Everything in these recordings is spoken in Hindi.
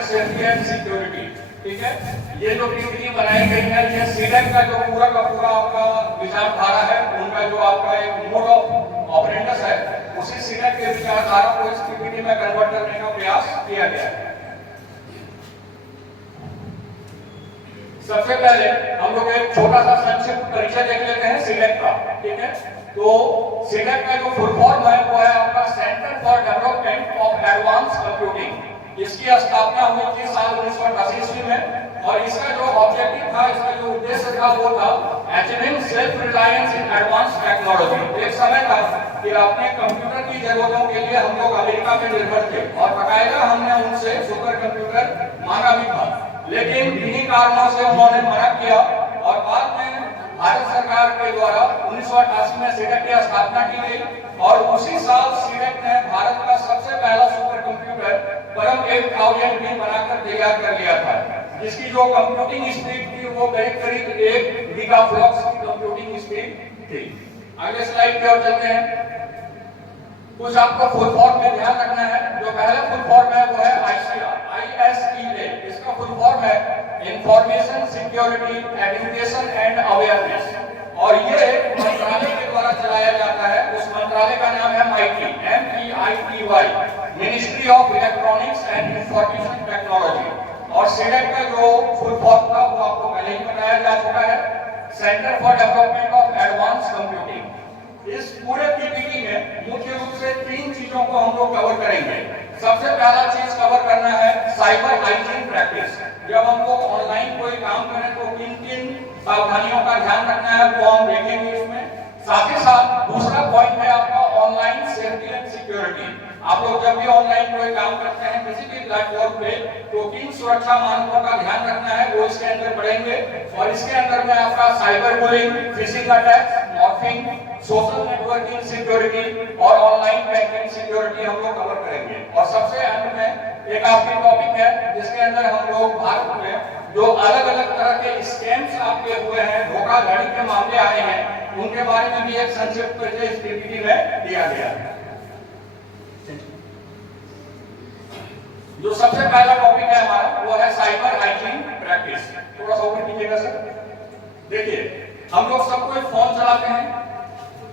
Cyber safety and security. ठीक है, ये जो पीपीटी बनाई गई है ये सीडेक का जो पूरा का पूरा आपका विचारधारा है, उनका जो आपका एक मोड ऑफ ऑपरेंडस है, उसी सीडेक के विचारधारा को इस पीपीटी में कन्वर्ट करने का प्रयास किया गया है। सबसे पहले हम लोग एक छोटा सा संक्षिप्त परिचय देख लेते हैं सीडेक का। ठीक है, तो सीडेक का जो फुल फॉर्म है वो है आपका centre for development of advance computing. इसकी स्थापना हुई थी साल 1988 ईस्वी में और इसका जो ऑब्जेक्टिव था, इसका जो उद्देश्य था वो था achieving self reliance in advance technology. एक समय था कि अपने कंप्यूटर की जरूरतों के लिए हम लोग अमेरिका पे निर्भर थे और बाकायदा हमने उनसे सुपर कंप्यूटर मांगा भी था, लेकिन इन्हीं कारणों से उन्होंने मना किया और बाद में भारत सरकार के द्वारा 1988 में सीडेक की स्थापना की गई और उसी साल सीडेक ने भारत का सबसे पहला सुपर कंप्यूटर परम 8000 भी बनाकर तैयार कर लिया था, जिसकी जो कंप्यूटिंग स्पीड थी वो करीब 1 गीगाफ्लॉप्स की कंप्यूटिंग स्पीड थी। अगले स्लाइड पे और चलते हैं। कुछ आपको फुल फॉर्म में ध्यान रखना है। जो पहला फुल फॉर्म है वो है ISEA। इसका फुल फॉर्म है information security education and awareness और ये मंत्रालय के द्वारा चलाया जाता है। उस मंत्रालय का नाम है MeitY, ministry of electronics and information technology. और सीडेक का जो फुल फॉर्म था वो आपको पहले ही बताया जा चुका है, centre for development of advance computing. इस पूरे पीपीटी में मुख्य रूप से 3 चीजों को हम लोग कवर करेंगे। सबसे पहला चीज कवर करना है साइबर हाइजीन प्रैक्टिस। जब हम लोग ऑनलाइन कोई काम करें तो किन किन सावधानियों का ध्यान रखना है वो हम देखेंगे इसमें। साथ ही साथ दूसरा पॉइंट है आपका ऑनलाइन सेफ्टी एंड सिक्योरिटी। आप लोग जब भी ऑनलाइन कोई काम करते हैं किसी भी प्लेटफॉर्म पे तो किन सुरक्षा मानकों का ध्यान रखना है वो इसके अंदर पढ़ेंगे और इसके अंदर में आपका cyber bullying, phishing attack, morphing, social networking security और ऑनलाइन बैंकिंग सिक्योरिटी हम लोग कवर करेंगे। और सबसे अंत में एक आपकी टॉपिक है जिसके अंदर हम लोग भारत में जो अलग अलग तरह के स्कैम्स आपके हुए हैं, धोखाधड़ी के मामले आए हैं, उनके बारे में भी एक संक्षिप्त परिचय इस पीपीटी में दिया गया है। जो सबसे पहला टॉपिक है हमारा वो है साइबर हाइजीन प्रैक्टिस। थोड़ा सा ऊपर कीजिएगा सर। देखिए, हम लोग सब कोई फोन चलाते हैं,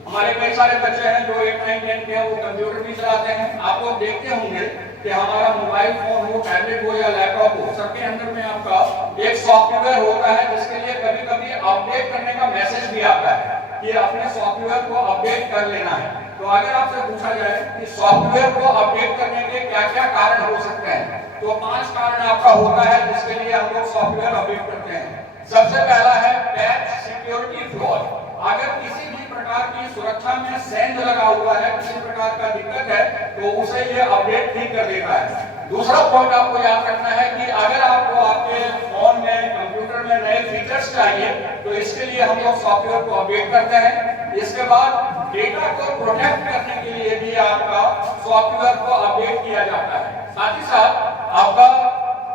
हमारे कई सारे बच्चे हैं जो 8, 9, 10 के हैं वो कंप्यूटर भी चलाते हैं। आप लोग देखते होंगे कि हमारा मोबाइल फोन हो, टैबलेट हो या लैपटॉप हो, सबके अंदर में आपका एक सॉफ्टवेयर होता है जिसके लिए कभी-कभी अपडेट करने का मैसेज भी आता है कि अपने सॉफ्टवेयर को अपडेट कर लेना है। तो अगर आपसे पूछा जाए कि सॉफ्टवेयर को अपडेट करने के क्या-क्या कारण हो सकते हैं, तो 5 कारण आपका होता है जिसके लिए हम लोग सॉफ्टवेयर अपडेट करते हैं। सबसे पहला है पैच सिक्योरिटी फ्लॉज। अगर किसी भी प्रकार की सुरक्षा में सेंध लगा हुआ है, किसी प्रकार का दिक्कत है, तो उसे ये अपडेट ठीक कर देता है। दूसरा पॉइंट आपको याद रखना है कि अगर आपको आपके फोन में, कंप्यूटर में नए फीचर्स चाहिए तो इसके लिए हम लोग सॉफ्टवेयर को अपडेट करते हैं। इसके बाद डेटा को प्रोटेक्ट करने के लिए भी आपका सॉफ्टवेयर को अपडेट किया जाता है। साथ ही साथ आपका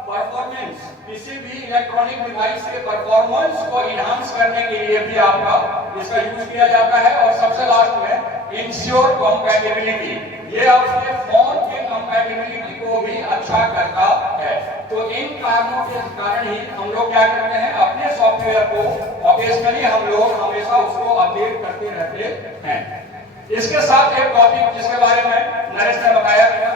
परफॉर्मेंस, किसी भी इलेक्ट्रॉनिक डिवाइस के परफॉर्मेंस को इनहांस करने के लिए भी आपका इसका यूज किया जाता है। और सबसे लास्ट में इंश्योर कंपैटिबिलिटी, ये आपके फोन के कंपैटिबिलिटी को भी अच्छा करता है। तो इन कारणों के कारण ही हम लोग क्या करते हैं, अपने सॉफ्टवेयर को ऑकेजनली हम लोग हमेशा उसको अपडेट करते रहते हैं। इसके साथ एक टॉपिक जिसके बारे में नरेश ने बताया गया,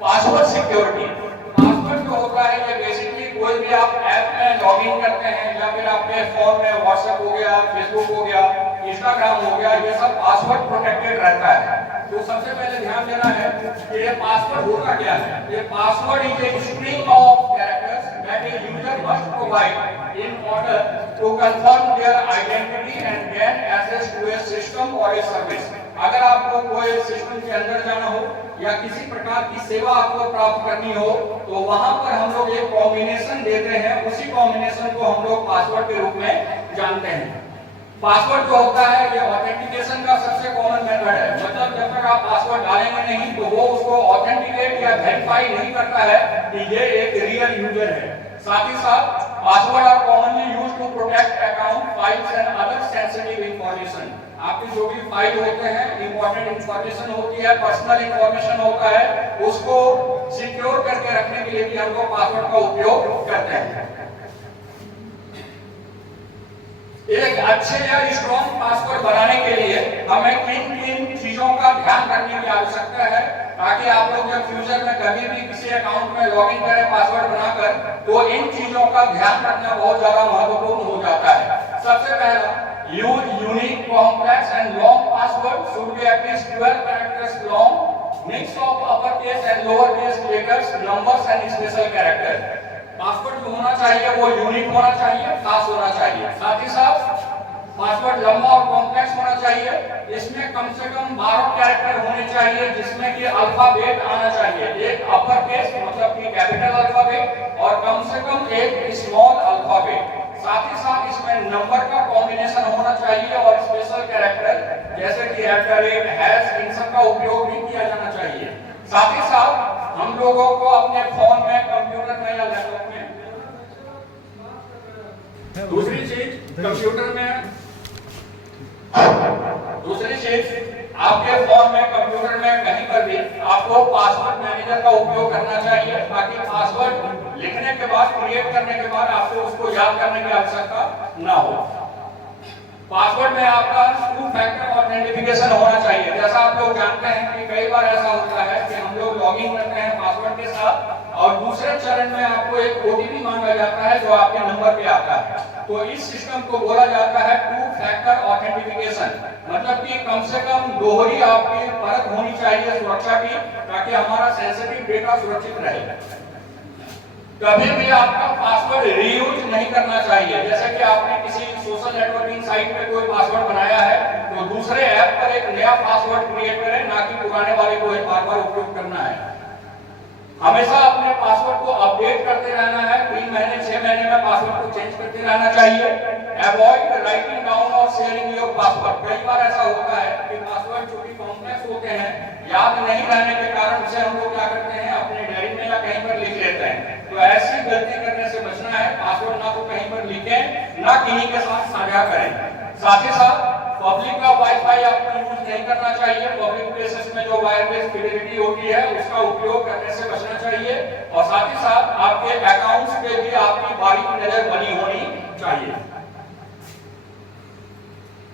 पासवर्ड सिक्योरिटी। पासवर्ड जो होता है ये बेसिकली कोई भी आप ऐप में लॉगिन करते हैं या फिर आपके फोन में व्हाट्सएप हो गया, फेसबुक हो गया, इंस्टाग्राम हो गया, ये सब पासवर्ड प्रोटेक्टेड रहता है। तो सबसे पहले ध्यान देना है कि ये पासवर्ड होता क्या है। ये password is a string of characters that a user must provide in order to confirm their identity and gain access to a system और ए सर्विस। अगर आपको कोई सिस्टम के अंदर जाना हो या किसी प्रकार की सेवा आपको प्राप्त करनी हो तो वहां पर हम लोग एक कॉम्बिनेशन देते हैं, उसी कॉम्बिनेशन को हम लोग पासवर्ड के रूप में जानते हैं। पासवर्ड जो होता है ये ऑथेंटिकेशन का सबसे कॉमन मेथड है। मतलब जब तक आप पासवर्ड डालेंगे नहीं तो वो उसको ऑथेंटिकेट या वेरीफाई नहीं करता है कि ये एक रियल यूजर है। साथ ही साथ password are commonly used to protect account, files and other sensitive information. आपके जो भी फाइल होते हैं, इंपॉर्टेंट इंफॉर्मेशन होती है, पर्सनल इंफॉर्मेशन होता है, उसको सिक्योर करके रखने के लिए भी हम लोग पासवर्ड का उपयोग करते हैं। एक अच्छे या स्ट्रॉन्ग पासवर्ड बनाने के लिए हमें किन किन चीजों का ध्यान रखने की आवश्यकता है, ताकि आप लोग जब फ्यूचर में कभी भी किसी अकाउंट में लॉगिन करें पासवर्ड बनाकर, तो इन चीजों का ध्यान रखना बहुत ज्यादा महत्वपूर्ण हो जाता है। सबसे पहला, use unique, complex and long password should be at least 12 characters long, mix of upper case and lower case letters, numbers and special character. Password जो होना चाहिए वो यूनिक होना चाहिए, खास होना चाहिए। साथ ही साथ पासवर्ड लंबा और कॉम्प्लेक्स होना चाहिए। इसमें कम से कम 12 कैरेक्टर होने चाहिए, जिसमें कि अल्फाबेट आना चाहिए, एक अपर केस मतलब कि कैपिटल अल्फाबेट और कम से कम एक स्मॉल अल्फाबेट। साथ ही साथ इसमें नंबर का कॉम्बिनेशन होना चाहिए और स्पेशल कैरेक्टर जैसे कि @, हैश, इन सब का उपयोग भी किया जाना चाहिए। साथ ही साथ हम लोगों को अपने फोन में, कंप्यूटर में या लैपटॉप में, दूसरी चीज आपके फोन में, कंप्यूटर में, कहीं पर भी आपको पासवर्ड मैनेजर का उपयोग करना चाहिए, ताकि पासवर्ड लिखने के बाद, क्रिएट करने के बाद आपको उसको याद करने की आवश्यकता ना हो। पासवर्ड में आपका 2 फैक्टर ऑथेंटिफिकेशन होना चाहिए। जैसा आप लोग जानते हैं कि कई बार ऐसा होता है कि हम लोग लॉगिन करते हैं पासवर्ड के साथ और दूसरे चरण में आपको एक ओटीपी मांगा जाता है जो आपके नंबर पे आता है। तो इस सिस्टम को बोला जाता है 2 फैक्टर ऑथेंटिफिकेशन, मतलब कि कम से कम दोहरी आपकी परत होनी चाहिए सुरक्षा की, ताकि हमारा सेंसिटिव डेटा सुरक्षित रहे। कभी भी आपका पासवर्ड रीयूज नहीं करना चाहिए। जैसे कि आपने किसी सोशल नेटवर्किंग साइट पे कोई पासवर्ड बनाया है, तो दूसरे ऐप पर एक नया पासवर्ड क्रिएट करें, ना कि पुराने वाले को ही बार-बार उपयोग करना है। हमेशा अपने पासवर्ड को अपडेट करते रहना है, 3 महीने 6 महीने में पासवर्ड को चेंज करते रहना चाहिए। अवॉइड राइटिंग डाउन और शेयरिंग योर पासवर्ड। कई बार ऐसा होता है कि पासवर्ड जो भी कॉम्प्लेक्स होते हैं, याद नहीं रहने के कारण उसे हम लोग क्या करते हैं, अपने डायरी में या कहीं पर लिख लेते हैं। तो ऐसी गलती करने से बचना है। पासवर्ड ना तो कहीं पर लिखें, ना किन्हीं के साथ साझा करें। साथ ही साथ पब्लिक का वाईफाई आपको यूज नहीं करना चाहिए। पब्लिक प्लेसेस में जो वायरलेस फिडेलिटी होती है उसका उपयोग करने से बचना चाहिए। और साथ ही साथ आपके अकाउंट्स पे भी आपकी बारीक नजर बनी होनी चाहिए।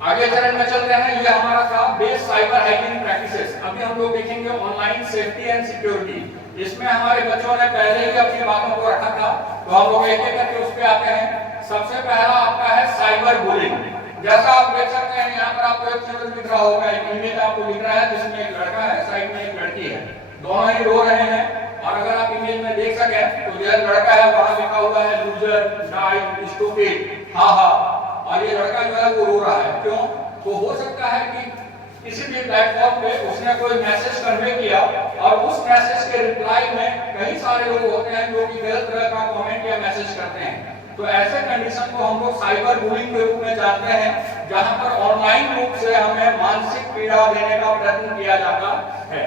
आगे चरण में चलते हैं। ये हमारा था बेस साइबर हाइजीन प्रैक्टिसेस। अभी हम लोग देखेंगे ऑनलाइन सेफ्टी एंड सिक्योरिटी। इसमें हमारे बच्चों ने पहले ही अपनी बातों को रखा था, तो हम लोग एक एक करके उस पे आते हैं। सबसे पहला आपका है साइबर बुलिंग। जैसा आप देख सकते हैं यहाँ पर आपको एक चित्र दिख रहा होगा, एक इमेज आपको दिख रहा है जिसमें एक लड़का है, साइड में एक लड़की है, दोनों ही रो रहे हैं। और अगर आप इमेज में देख सके तो जो लड़का है वहां लिखा हुआ है लूजर, डाई, स्टूपिड, हा हा, और ये लड़का जो है वो रो रहा है। क्यों? तो हो सकता है कि किसी भी प्लेटफॉर्म पे उसने कोई मैसेज कन्वे किया और उस मैसेज के रिप्लाई में कई सारे लोग होते हैं जो कि गलत तरह का कमेंट या मैसेज करते हैं। तो ऐसे कंडीशन को हम लोग साइबर बुलिंग के रूप में जानते हैं, जहां पर ऑनलाइन रूप से हमें मानसिक पीड़ा देने का प्रयत्न किया जाता है।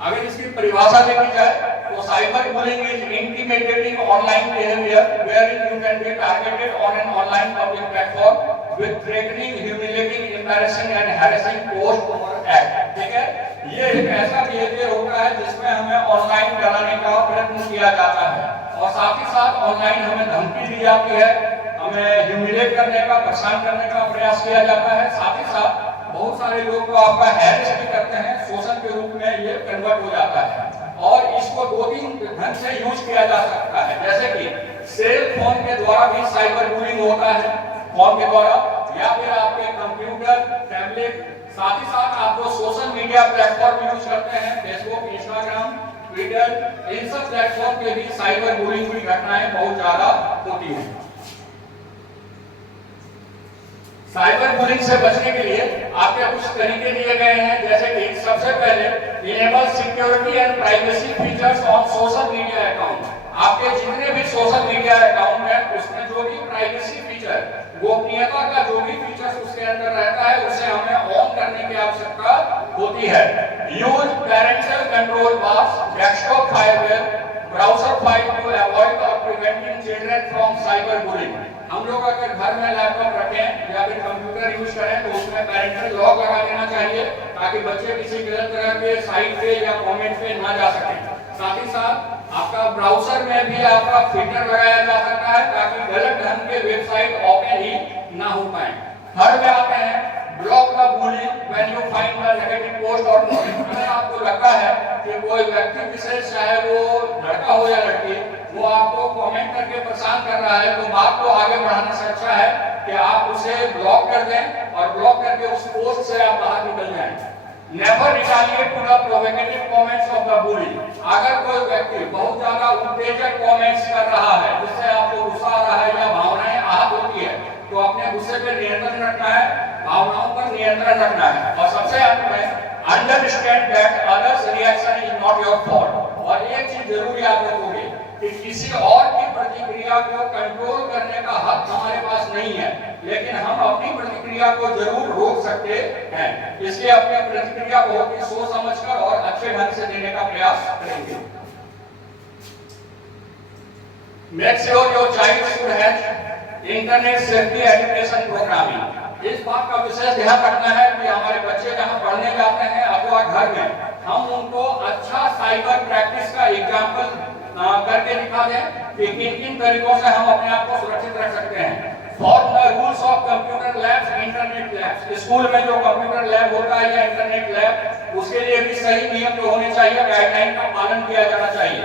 अगर इसकी परिभाषा देखी जाए तो cyber bullying is intimidating online behaviour wherein you can be targeted on an online public platform with threatening, humiliating, embarrassing and harassing post or act। ठीक है, ये एक ऐसा बिहेवियर होता है जिसमें हमें ऑनलाइन डराने का प्रयत्न किया जाता है और साथ ही साथ ऑनलाइन हमें धमकी दी जाती है, हमें ह्यूमिलेट करने का, परेशान करने का प्रयास किया जाता है। साथ ही साथ बहुत सारे लोग तो आपका हैरेस भी करते हैं, शोषण के रूप में ये कन्वर्ट हो जाता है। और इसको 2-3 ढंग से यूज किया जा सकता है, जैसे कि सेल फोन के द्वारा भी साइबर बुलिंग होता है, फोन के द्वारा, या फिर आपके कंप्यूटर, टैबलेट, साथ ही साथ आप जो सोशल मीडिया प्लेटफॉर्म यूज करते हैं, फेसबुक, इंस्टाग्राम, ट्विटर, इन सब प्लेटफॉर्म पे भी साइबर बुलिंग की घटनाएं बहुत ज्यादा होती हैं। साइबर बुलिंग से बचने के लिए आपके कुछ तरीके दिए गए हैं, जैसे कि सबसे पहले enable security and privacy features on social media account. आपके जितने भी सोशल मीडिया अकाउंट हैं उसमें जो भी प्राइवेसी फीचर, गोपनीयता का जो भी फीचर्स उसके अंदर रहता है उसे हमें ऑन करने की आवश्यकता होती है। Use parental control bars, desktop firewire, browser file to avoid और preventing children from cyber bullying. हम लोग अगर घर में लैपटॉप रखें या फिर कंप्यूटर यूज करें तो उसमें पेरेंटल लॉक लगा देना चाहिए, ताकि बच्चे किसी गलत तरह के साइट पे या कमेंट पे ना जा सकें। साथ ही साथ आपका ब्राउजर में भी आपका फिल्टर लगाया जा सकता है ताकि गलत ढंग के वेबसाइट ओपन ही ना हो पाए। थर्ड में आते हैं block the bullying when you find the negative post और अगर आपको लगता है कि कोई व्यक्ति विशेष चाहे वो लड़का हो या लड़की वो आपको कमेंट करके परेशान कर रहा है तो बात को आगे बढ़ाने से अच्छा है कि आप उसे ब्लॉक कर दें और ब्लॉक करके उस पोस्ट से आप बाहर निकल जाएं। Never retaliate to the provocative comments of the bully. अगर कोई व्यक्ति बहुत ज्यादा उत्तेजक कमेंट्स कर रहा है जिससे आपको गुस्सा आ रहा है या भावनाएं आहत होती है तो अपने गुस्से पर नियंत्रण रखना है, भावनाओं पर नियंत्रण रखना है और सबसे अंत में understand that others reaction is not your fault. और एक चीज जरूर याद रखोगे कि किसी और की प्रतिक्रिया को कंट्रोल करने का हक हमारे पास नहीं है, लेकिन हम अपनी प्रतिक्रिया को जरूर रोक सकते हैं। इसलिए अपनी प्रतिक्रिया को बहुत ही सोच समझकर और अच्छे ढंग से देने का प्रयास करेंगे। Make sure your child should have internet safety education programming। इस बात का विशेष ध्यान रखना है कि हमारे बच्चे जहां पढ़ने जाते हैं अथवा घर में हम उनको अच्छा साइबर प्रैक्टिस का एग्जाम्पल करके दिखा दें कि किन किन तरीकों से हम अपने आप को सुरक्षित रख सकते हैं। Form the rules of computer labs, internet labs. School में जो कंप्यूटर लैब होता है या इंटरनेट लैब उसके लिए भी सही नियम जो होने चाहिए, गाइडलाइन का पालन किया जाना चाहिए।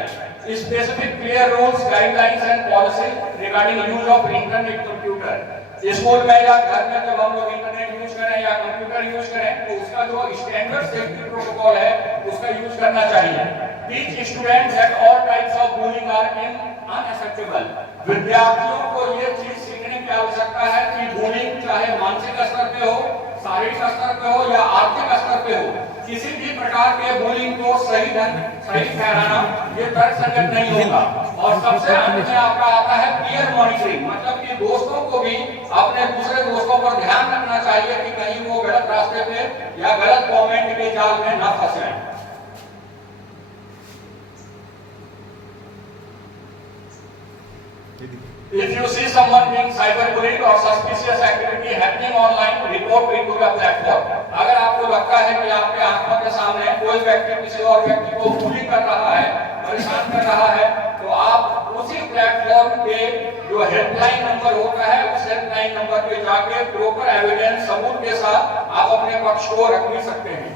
Specific clear rules, guidelines and policy regarding use of internet computer. School में या घर में जब हम लोग इंटरनेट यूज करें या कंप्यूटर यूज करें तो उसका जो स्टैंडर्ड सेफ्टी प्रोटोकॉल है उसका यूज करना चाहिए। Teach students that all types of bullying are unacceptable. विद्यार्थियों को ये चीज सीखने की आवश्यकता है कि बुलिंग चाहे मानसिक स्तर पे हो, शारीरिक स्तर पे हो या आर्थिक स्तर पे हो, किसी भी प्रकार के बुलिंग को सही ठहराना ये तर्कसंगत नहीं होगा। और सबसे अंत में आपका आता है पीयर मॉनिटरिंग, मतलब कि दोस्तों को भी अपने दूसरे दोस्तों पर ध्यान रखना चाहिए कि कहीं वो गलत रास्ते पे या गलत कमेंट के जाल में ना फंसे। If you see someone being cyberbullied or suspicious activity happening online, report it to the platform। अगर आपको लगता है कि आपके आंखों के सामने कोई व्यक्ति किसी और व्यक्ति को बुली कर रहा है, परेशान कर रहा है, तो आप उसी प्लेटफॉर्म पे जो हेल्पलाइन नंबर होता है उस हेल्पलाइन नंबर पे जाके प्रॉपर एविडेंस सबूत के साथ आप अपने पक्ष को रख भी सकते हैं।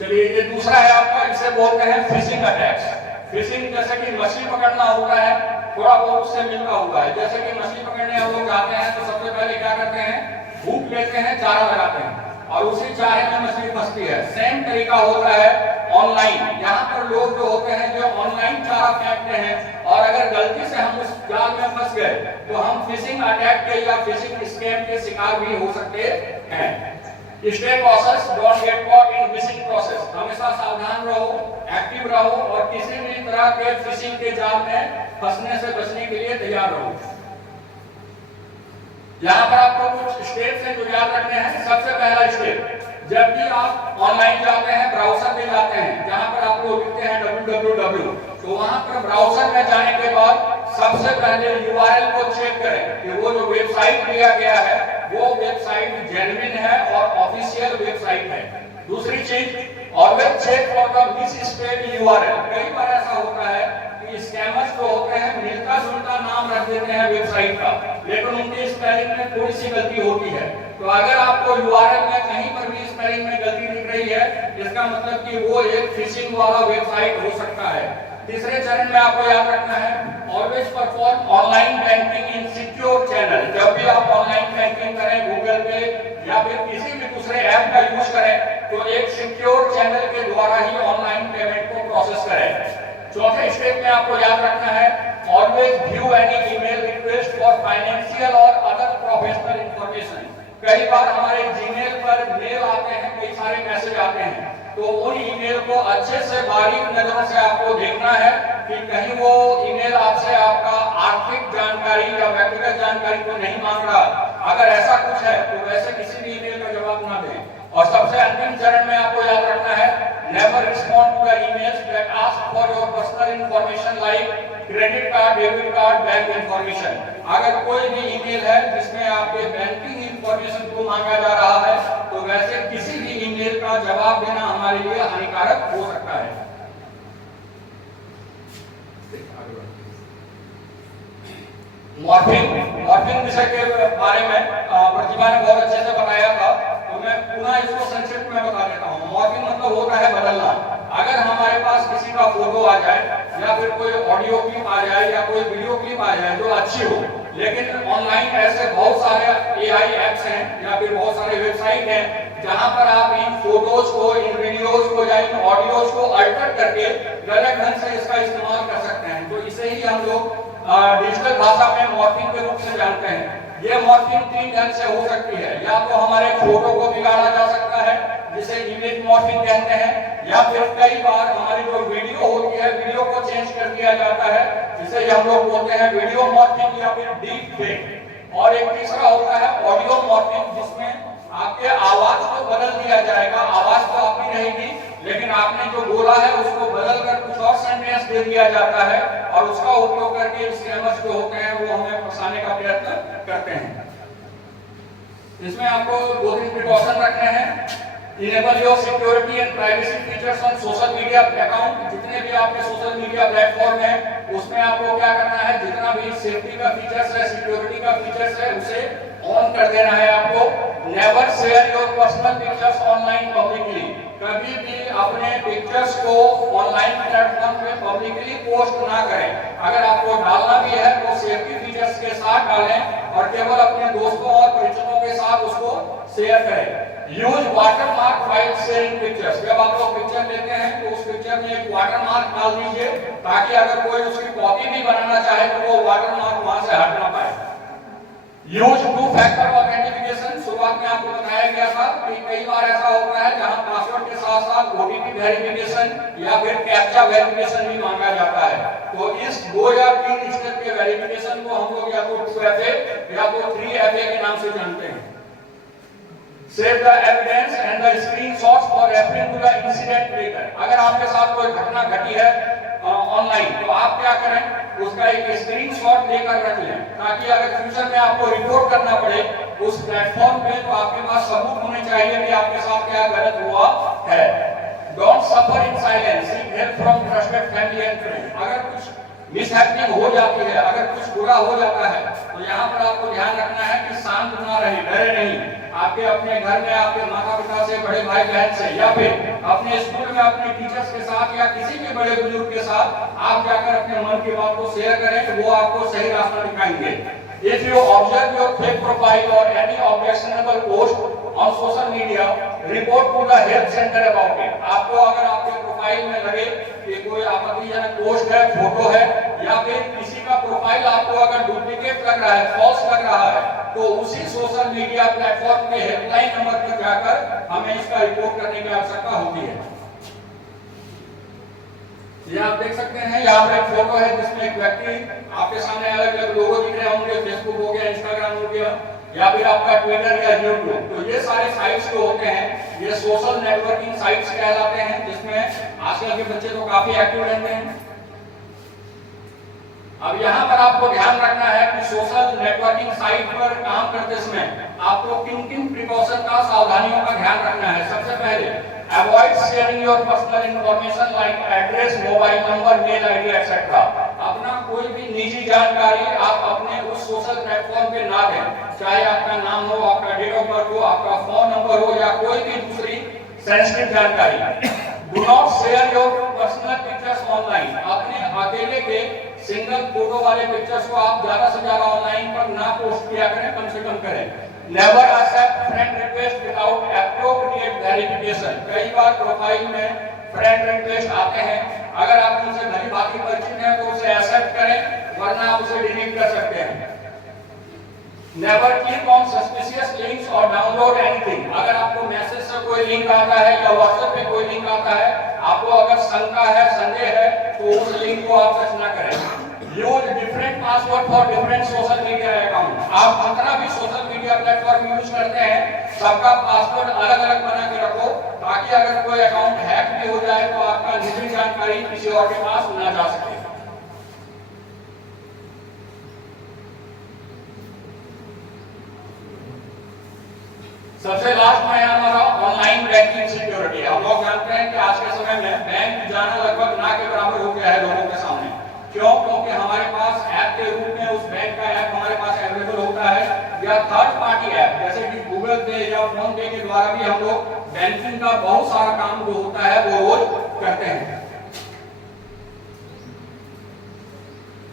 चलिए ये दूसरा है आपका, इसे बोलते हैं फिशिंग अटैक्स। फिशिंग जैसे कि मछली पकड़ना होता है, थोड़ा बहुत उससे मिलता हुआ है। जैसे कि मछली पकड़ने हम लोग जाते हैं तो सबसे पहले क्या करते हैं, हुक लेते हैं, चारा लगाते हैं और उसी चारे में मछली फंसती है। सेम तरीका होता है ऑनलाइन। यहाँ पर लोग जो होते हैं जो ऑनलाइन चारा फेंकते हैं और अगर गलती से हम उस जाल में फंस गए तो हम फिशिंग अटैक के या फिशिंग स्कैम के शिकार भी हो सकते हैं। Stay cautious, don't get caught in phishing process। हमेशा सावधान रहो, एक्टिव रहो और किसी भी तरह के फिशिंग के जाल में फंसने से बचने के लिए तैयार रहो। यहाँ पर आपको कुछ स्टेप्स हैं जो याद रखने हैं। सबसे पहला स्टेप, जब भी आप ऑनलाइन जाते हैं, ब्राउजर में जाते हैं, जहाँ पर आप लोग लिखते हैं www, तो वहाँ पर ब्राउजर में जाने के बाद सबसे पहले URL को चेक करें कि वो जो वेबसाइट दिया गया है वो वेबसाइट जेन्युइन है और ऑफिशियल वेबसाइट है। दूसरी चीज, always check for the misspelled URL। कई बार ऐसा होता है कि स्कैमर्स जो होते हैं मिलता जुलता नाम रख देते हैं वेबसाइट का, लेकिन उनकी स्पेलिंग में थोड़ी सी गलती होती है। तो अगर आपको URL में कहीं पर भी स्पेलिंग में गलती दिख रही है, इसका मतलब कि वो एक फिशिंग वाला वेबसाइट हो सकता है। तीसरे चरण में आपको याद रखना है, always perform online banking in secure channel. जब भी आप ऑनलाइन बैंकिंग करें गूगल पे या फिर किसी भी दूसरे ऐप का यूज करें तो एक सिक्योर चैनल के द्वारा ही ऑनलाइन पेमेंट को प्रोसेस करें। चौथे स्टेप में आपको याद रखना है, always view any email request for financial और अदर प्रोफेशनल इंफॉर्मेशन। कई बार हमारे जीमेल पर मेल आते हैं, कई सारे मैसेज आते हैं, तो उन ईमेल को अच्छे से बारीक नजरों से आपको देखना है कि कहीं वो ईमेल आपसे आपका आर्थिक जानकारी या व्यक्तिगत जानकारी को नहीं मांग रहा। अगर ऐसा कुछ है तो वैसे किसी भी ईमेल का जवाब ना दें। और सबसे अंतिम चरण में आपको याद रखना है, never respond to the emails that ask for your personal information like credit card, debit card, bank information. अगर कोई भी ईमेल है जिसमें आपके बैंकिंग इंफॉर्मेशन को मांगा जा रहा है तो वैसे किसी भी ईमेल का का जवाब देना हमारे लिए हानिकारक हो सकता है। मॉर्फिंग विषय के बारे में प्रतिभा ने बहुत अच्छे से बताया था, तो मैं पुनः इसको संक्षिप्त में बता देता हूँ। मॉर्फिंग मतलब होता है बदलना। अगर हमारे पास किसी का फोटो आ जाए या फिर कोई ऑडियो क्लिप आ जाए या कोई वीडियो क्लिप आ जाए जो अच्छी हो, लेकिन ऑनलाइन ऐसे बहुत सारे AI ऐप्स हैं या फिर बहुत सारे वेबसाइट हैं जहां पर आप इन फोटोज को, इन वीडियोज को या इन ऑडियोज को अल्टर करके गलत ढंग से इसका इस्तेमाल कर सकते हैं। तो इसे ही हम लोग डिजिटल भाषा में मॉर्फिंग के रूप से जानते हैं। ये मॉर्फिंग 3 ढंग से हो सकती है। या तो हमारे फोटो को बिगाड़ा जा सकता है जिसे इमेज मॉर्फिंग कहते हैं, या फिर कई बार हमारी जो वीडियो होती है वीडियो को चेंज कर दिया जाता है जिसे हम लोग बोलते हैं वीडियो मॉर्फिंग या फिर डीप फेक। और एक तीसरा होता है ऑडियो मॉर्फिंग जिसमें आपके आवाज को बदल दिया जाएगा। आवाज तो आपकी रहेगी लेकिन आपने जो बोला है उसको बदलकर कुछ और सेंटेंस दे दिया जाता है और उसका उपयोग करके स्कैमर्स जो होते हैं वो हमें फंसाने का प्रयत्न करते हैं। इसमें आपको 2-3 प्रिकॉशन रखने हैं। Enable your security and privacy features on social media account. जितने भी आपके सोशल मीडिया प्लेटफॉर्म है उसमें आपको क्या करना है, जितना भी सेफ्टी का फीचर्स है, सिक्योरिटी का फीचर्स है उसे ऑन कर देना है आपको। Never share your personal pictures online publicly. कभी भी अपने पिक्चर्स को ऑनलाइन प्लेटफॉर्म पे पब्लिकली पोस्ट ना करें। अगर आपको डालना भी है तो सेफ्टी फीचर्स के साथ डालें और केवल अपने दोस्तों और परिचितों के साथ उसको शेयर करें। Use watermark while sharing pictures. जब आप लोग पिक्चर लेते हैं तो उस पिक्चर में एक वाटरमार्क डाल दीजिए ताकि अगर कोई उसकी कॉपी भी बनाना चाहे तो वो वाटरमार्क वहां से हट ना पाए। Use 2 factor authentication. शुरुआत में आपको बताया गया था कि कई बार ऐसा होता है जहां पासवर्ड के साथ साथ OTP वेरिफिकेशन या फिर कैप्चा वेरिफिकेशन भी मांगा जाता है। तो इस 2 या 3 स्टेप के वेरिफिकेशन को हम लोग या तो 2FA या तो 3FA के नाम से जानते हैं। Save the evidence and the screenshots for referring to the incident later. अगर आपके साथ कोई घटना घटी है ऑनलाइन तो आप क्या करें, उसका एक स्क्रीनशॉट लेकर रख लें ताकि अगर फ्यूचर में आपको रिपोर्ट करना पड़े उस प्लेटफॉर्म पे तो आपके पास सबूत होने चाहिए कि आपके साथ क्या गलत हुआ है। Don't suffer in silence. Seek help from trusted family and friends. अगर कुछ मिसहैपनिंग हो जाती है, अगर कुछ बुरा हो जाता है तो यहाँ पर आपको ध्यान रखना है कि शांत ना रहे, डरे नहीं। आपके अपने घर में आपके माता पिता से, बड़े भाई बहन से या फिर अपने स्कूल में अपने टीचर्स के साथ या किसी भी बड़े बुजुर्ग के साथ आप जाकर अपने मन की बात को शेयर करें कि वो आपको सही रास्ता दिखाएंगे। If you observe your fake profile or any objectionable post on social media, report to the help center about it. आपको अगर आपके प्रोफाइल में लगे कि कोई आपत्तिजनक पोस्ट है, फोटो है या फिर किसी का प्रोफाइल आपको अगर डुप्लीकेट लग रहा है, फॉल्स लग रहा है, तो उसी सोशल मीडिया प्लेटफॉर्म के हेल्पलाइन नंबर पर जाकर हमें इसका रिपोर्ट करने की आवश्यकता होती है। ये आप देख सकते हैं, यहाँ पर एक फोटो है जिसमें एक व्यक्ति, आपके सामने अलग अलग लोगो दिख रहे होंगे, फेसबुक हो गया, इंस्टाग्राम हो गया या फिर आपका ट्विटर या यूट्यूब। तो ये सारे साइट्स जो होते हैं ये सोशल नेटवर्किंग साइट्स कहलाते हैं जिसमें आजकल के बच्चे तो काफी एक्टिव रहते हैं। अब यहाँ पर आपको ध्यान रखना है कि सोशल नेटवर्किंग साइट पर काम करते समय आपको किन किन प्रिकॉशन का, सावधानियों का ध्यान रखना है। सबसे पहले avoid sharing your personal information like address, mobile number, mail ID etcetera. अपना कोई भी निजी जानकारी आप अपने उस सोशल प्लेटफॉर्म पे ना दें, चाहे आपका नाम हो, आपका डेट ऑफ बर्थ हो, आपका फोन नंबर हो या कोई भी दूसरी सेंसिटिव जानकारी। Do not share your personal pictures online. अपने अकेले के सिंगल फोटो वाले पिक्चर्स को आप ज्यादा से ज्यादा ऑनलाइन पर ना पोस्ट किया करें, कम से कम करें। Never accept friend request without appropriate verification. कई बार प्रोफाइल में फ्रेंड रिक्वेस्ट आते हैं, अगर आप उनसे भली भांति परिचित हैं तो उसे एक्सेप्ट करें वरना आप उसे डिलीट कर सकते हैं। Never click on suspicious links और डाउनलोड एनीथिंग। अगर आपको मैसेज से कोई लिंक आता है या व्हाट्सएप पे कोई लिंक आता है, आपको अगर शंका है, संदेह है तो उस लिंक को आप टच ना करें। Use different password for different social media account. आप जितना भी सोशल मीडिया प्लेटफॉर्म यूज करते हैं सबका पासवर्ड अलग अलग बना के रखो ताकि अगर कोई अकाउंट हैक भी हो जाए तो आपका निजी जानकारी किसी और के पास ना जा सके। सबसे लास्ट में है हमारा ऑनलाइन बैंकिंग सिक्योरिटी। ऐप के रूप में उस बैंक का ऐप हमारे पास अवेलेबल होता है, या थर्ड पार्टी ऐप जैसे कि गूगल पे या फोन पे के द्वारा भी हम लोग बैंकिंग का बहुत सारा काम जो होता है वो रोज करते हैं।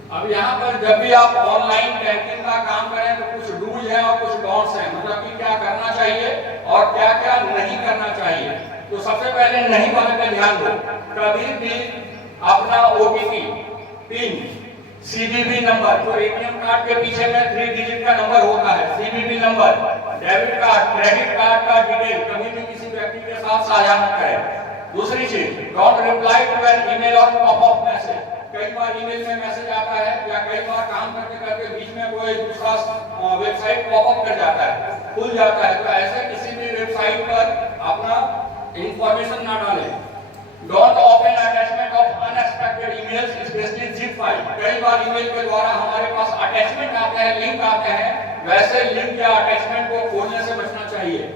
अब यहाँ पर जब भी आप ऑनलाइन बैंकिंग का काम करें तो कुछ रूल है और कुछ डॉट्स हैं, मतलब कि क्या करना चाहिए और क्या क्या नहीं करना चाहिए। तो सबसे पहले नहीं वाले पे ध्यान दो, कभी भी अपना ओटीपी, पिन, सीवीवी नंबर, जो एटीएम कार्ड के पीछे में 3 डिजिट का नंबर होता है, CVV number, debit card, credit card का डिटेल कभी भी किसी व्यक्ति के साथ साझा न करें। दूसरी चीज, don't reply to an email और पॉपअप मैसेज। कई बार ईमेल में मैसेज आता है या कई बार काम करते करते बीच में कोई दूसरा वेबसाइट पॉपअप कर जाता है, खुल जाता है, तो ऐसे किसी भी वेबसाइट पर अपना इंफॉर्मेशन ना डालें। Don't open attachment of unexpected emails specially zip file. कई बार ईमेल के द्वारा हमारे पास अटैचमेंट आते हैं, लिंक आते हैं, वैसे लिंक या अटैचमेंट को खोलने से बचना चाहिए।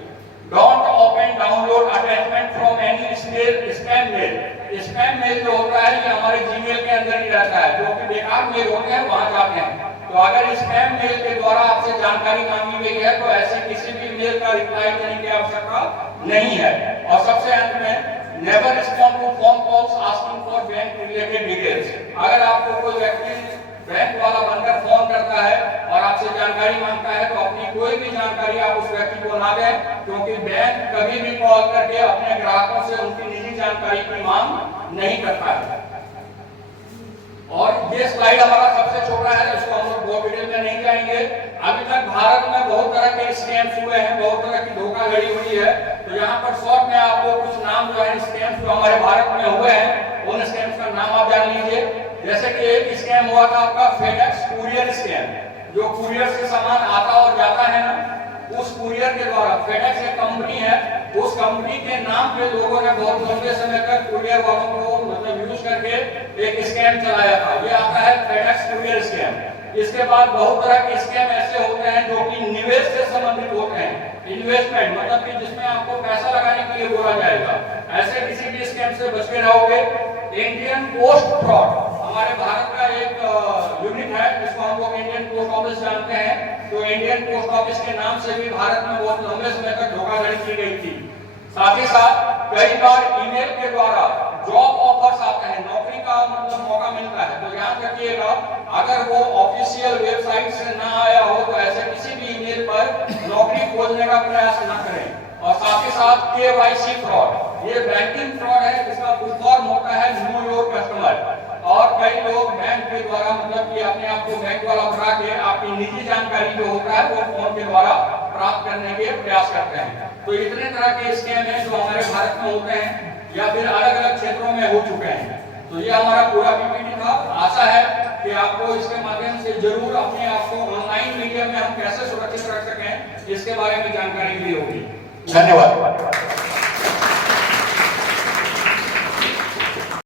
Don't open download attachment from any spam mail. Spam mail जो होता है ये हमारे जीमेल के अंदर ही रहता है, जो कि बेकार मेल होते हैं वहां जाते हैं। तो अगर स्पैम मेल के द्वारा आपसे जानकारी मांगी गई है तो ऐसे किसी भी मेल का रिप्लाई देने की आवश्यकता नहीं है। और सबसे अंत में, never respond to phone calls asking for bank related details. अगर आपको कोई व्यक्ति बैंक वाला बनकर फोन करता है और आपसे जानकारी मांगता है तो अपनी कोई भी जानकारी आप उस व्यक्ति को ना दें, क्योंकि बैंक कभी भी कॉल करके अपने ग्राहकों से उनकी निजी जानकारी की मांग नहीं करता है। और ये स्लाइड हमारा सबसे छोटा है, इसको हम लोग बहुत डिटेल में नहीं जाएंगे। अभी तक भारत में बहुत तरह के स्कैम्स हुए हैं, बहुत तरह की धोखाधड़ी हुई है। तो यहाँ पर शॉर्ट में आपको कुछ नाम जो है स्कैम्स जो हमारे भारत में हुए हैं उन स्कैम्स का नाम आप जान लीजिए। जैसे कि एक स्कैम हुआ था आपका फेडेक्स कुरियर स्कैम, जो कुरियर से सामान आता और जाता है ना, उस कुरियर के द्वारा, फेडेक्स एक कंपनी है, उस कंपनी के नाम पे लोगों ने बहुत लंबे समय तक कुरियर वालों को मतलब यूज करके एक स्कैम चलाया था। ये आता है फेडेक्स कुरियर स्कैम। इसके बाद बहुत तरह के स्कैम ऐसे होते हैं जो कि निवेश से संबंधित होते हैं, इन्वेस्टमेंट, मतलब कि जिसमें आपको पैसा लगाने के लिए बोला जाएगा। ऐसे किसी भी स्कैम से बच के रहोगे। इंडियन पोस्ट फ्रॉड हमारे भारत का एक यूनिट है जिसको हम लोग इंडियन पोस्ट ऑफिस जानते हैं। तो इंडियन पोस्ट ऑफिस के नाम से भी भारत में बहुत लंबे समय तक धोखाधड़ी की गई थी। साथ ही साथ कई बार ईमेल के द्वारा जॉब ऑफर्स आते हैं, नौकरी का मतलब मौका मिलता है। तो याद रखिएगा, अगर वो ऑफिशियल वेबसाइट से ना आया हो तो ऐसे किसी भी ईमेल पर नौकरी खोजने का प्रयास न करें। और साथ ही साथ केवाईसी फ्रॉड, ये बैंकिंग फ्रॉड है जिसका फुल फॉर्म होता है नो योर कस्टमर। और कई लोग बैंक के द्वारा मतलब कि अपने आप को बैंक वाला बना के आपकी निजी जानकारी जो होता है वो फोन के द्वारा प्राप्त करने के प्रयास करते हैं। तो इतने तरह के स्कैम हैं जो हमारे भारत में होते हैं या फिर अलग अलग क्षेत्रों में हो चुके हैं। तो ये हमारा पूरा पीपीटी था। आशा है कि आपको इसके माध्यम से जरूर अपने आप को ऑनलाइन मीडिया में हम कैसे सुरक्षित रख सकें इसके बारे में जानकारी मिली होगी। धन्यवाद।